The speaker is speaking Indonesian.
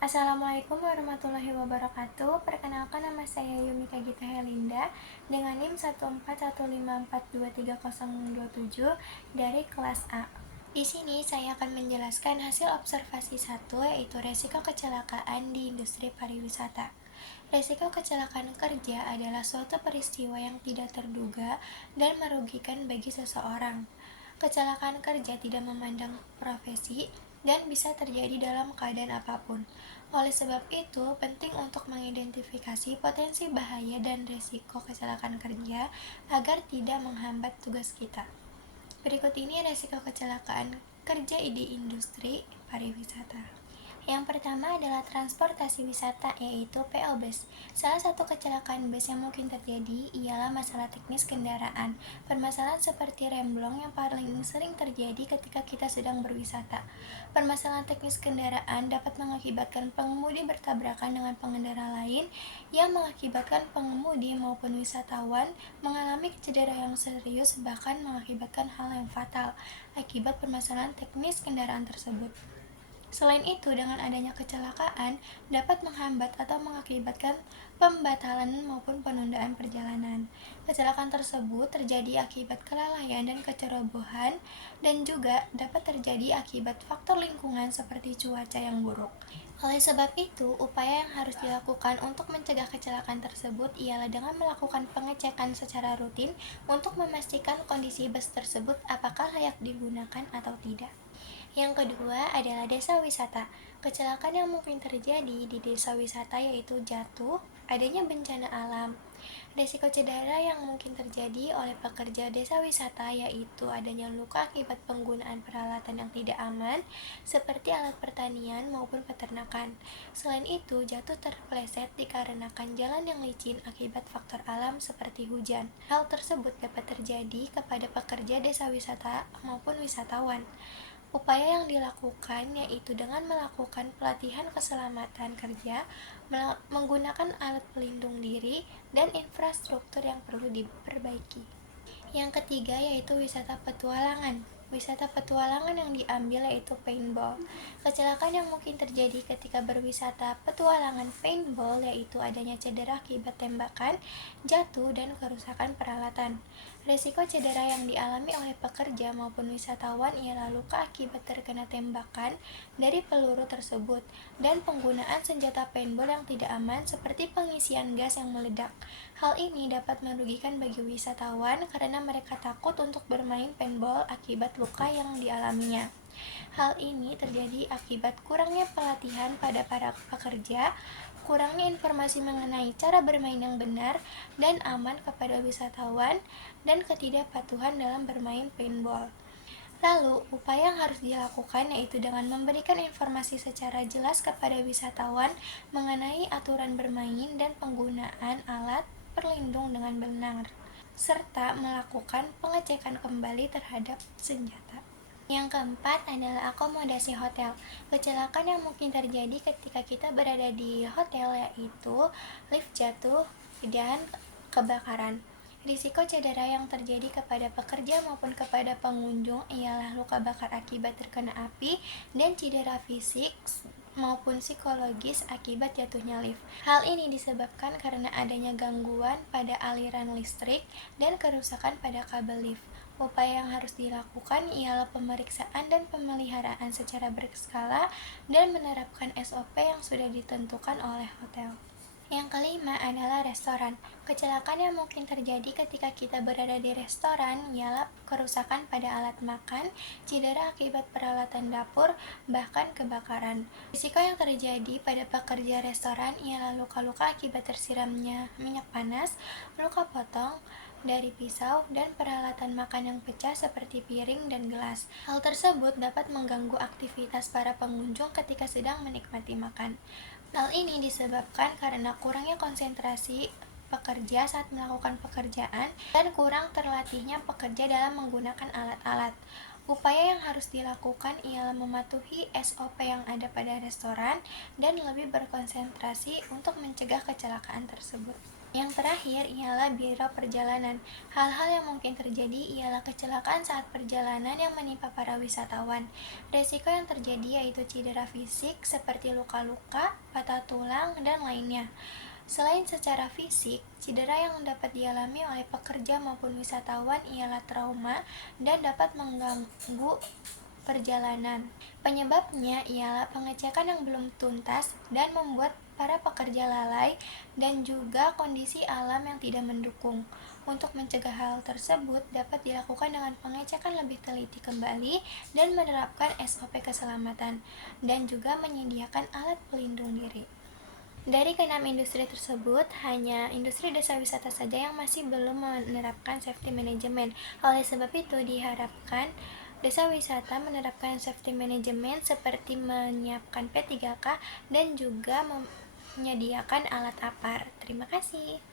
Assalamualaikum warahmatullahi wabarakatuh. Perkenalkan, nama saya Yumika Gita Helinda dengan NIM 14154230027 dari kelas A. Di sini saya akan menjelaskan hasil observasi 1, yaitu resiko kecelakaan di industri pariwisata. Resiko kecelakaan kerja adalah suatu peristiwa yang tidak terduga dan merugikan bagi seseorang. Kecelakaan kerja tidak memandang profesi dan bisa terjadi dalam keadaan apapun. Oleh sebab itu, penting untuk mengidentifikasi potensi bahaya dan risiko kecelakaan kerja agar tidak menghambat tugas kita. Berikut ini risiko kecelakaan kerja di industri pariwisata. Yang pertama adalah transportasi wisata, yaitu PO Bus. Salah satu kecelakaan bus yang mungkin terjadi ialah masalah teknis kendaraan. Permasalahan seperti remblong yang paling sering terjadi ketika kita sedang berwisata. Permasalahan teknis kendaraan dapat mengakibatkan pengemudi bertabrakan dengan pengendara lain, yang mengakibatkan pengemudi maupun wisatawan mengalami cedera yang serius, bahkan mengakibatkan hal yang fatal akibat permasalahan teknis kendaraan tersebut. Selain itu, dengan adanya kecelakaan dapat menghambat atau mengakibatkan pembatalan maupun penundaan perjalanan. Kecelakaan tersebut terjadi akibat kelalaian dan kecerobohan, dan juga dapat terjadi akibat faktor lingkungan seperti cuaca yang buruk. Oleh sebab itu, upaya yang harus dilakukan untuk mencegah kecelakaan tersebut ialah dengan melakukan pengecekan secara rutin untuk memastikan kondisi bus tersebut apakah layak digunakan atau tidak. Yang kedua adalah desa wisata. Kecelakaan yang mungkin terjadi di desa wisata yaitu jatuh, adanya bencana alam. Risiko cedera yang mungkin terjadi oleh pekerja desa wisata yaitu adanya luka akibat penggunaan peralatan yang tidak aman seperti alat pertanian maupun peternakan. Selain itu, jatuh terpeleset dikarenakan jalan yang licin akibat faktor alam seperti hujan. Hal tersebut dapat terjadi kepada pekerja desa wisata maupun wisatawan. Upaya yang dilakukan yaitu dengan melakukan pelatihan keselamatan kerja, menggunakan alat pelindung diri, dan infrastruktur yang perlu diperbaiki. Yang ketiga yaitu wisata petualangan. Wisata petualangan yang diambil yaitu paintball. Kecelakaan yang mungkin terjadi ketika berwisata petualangan paintball yaitu adanya cedera akibat tembakan, jatuh, dan kerusakan peralatan. Risiko cedera yang dialami oleh pekerja maupun wisatawan ialah luka akibat terkena tembakan dari peluru tersebut dan penggunaan senjata paintball yang tidak aman seperti pengisian gas yang meledak. Hal ini dapat merugikan bagi wisatawan karena mereka takut untuk bermain paintball akibat luka yang dialaminya. Hal ini terjadi akibat kurangnya pelatihan pada para pekerja, kurangnya informasi mengenai cara bermain yang benar dan aman kepada wisatawan, dan ketidakpatuhan dalam bermain paintball. Lalu, upaya yang harus dilakukan yaitu dengan memberikan informasi secara jelas kepada wisatawan mengenai aturan bermain dan penggunaan alat perlindung dengan benar, serta melakukan pengecekan kembali terhadap senjata. Yang keempat adalah akomodasi hotel. Kecelakaan yang mungkin terjadi ketika kita berada di hotel yaitu lift jatuh dan kebakaran. Risiko cedera yang terjadi kepada pekerja maupun kepada pengunjung ialah luka bakar akibat terkena api dan cedera fisik maupun psikologis akibat jatuhnya lift. Hal ini disebabkan karena adanya gangguan pada aliran listrik dan kerusakan pada kabel lift. Upaya yang harus dilakukan ialah pemeriksaan dan pemeliharaan secara berskala dan menerapkan SOP yang sudah ditentukan oleh hotel. Yang kelima adalah restoran. Kecelakaan yang mungkin terjadi ketika kita berada di restoran ialah kerusakan pada alat makan, cedera akibat peralatan dapur, bahkan kebakaran. Risiko yang terjadi pada pekerja restoran ialah luka-luka akibat tersiramnya minyak panas, luka potong dari pisau, dan peralatan makan yang pecah seperti piring dan gelas. Hal tersebut dapat mengganggu aktivitas para pengunjung ketika sedang menikmati makan. Hal ini disebabkan karena kurangnya konsentrasi pekerja saat melakukan pekerjaan dan kurang terlatihnya pekerja dalam menggunakan alat-alat. Upaya yang harus dilakukan ialah mematuhi SOP yang ada pada restoran dan lebih berkonsentrasi untuk mencegah kecelakaan tersebut. Yang terakhir ialah biro perjalanan. Hal-hal yang mungkin terjadi ialah kecelakaan saat perjalanan yang menimpa para wisatawan. Resiko yang terjadi yaitu cedera fisik seperti luka-luka, patah tulang, dan lainnya. Selain secara fisik, cedera yang dapat dialami oleh pekerja maupun wisatawan ialah trauma dan dapat mengganggu perjalanan. Penyebabnya ialah pengecekan yang belum tuntas dan membuat para pekerja lalai dan juga kondisi alam yang tidak mendukung. Untuk mencegah hal tersebut dapat dilakukan dengan pengecekan lebih teliti kembali dan menerapkan SOP keselamatan dan juga menyediakan alat pelindung diri. Dari keenam industri tersebut, hanya industri desa wisata saja yang masih belum menerapkan safety management. Oleh sebab itu, diharapkan desa wisata menerapkan safety management seperti menyiapkan P3K dan juga menyediakan alat APAR. Terima kasih.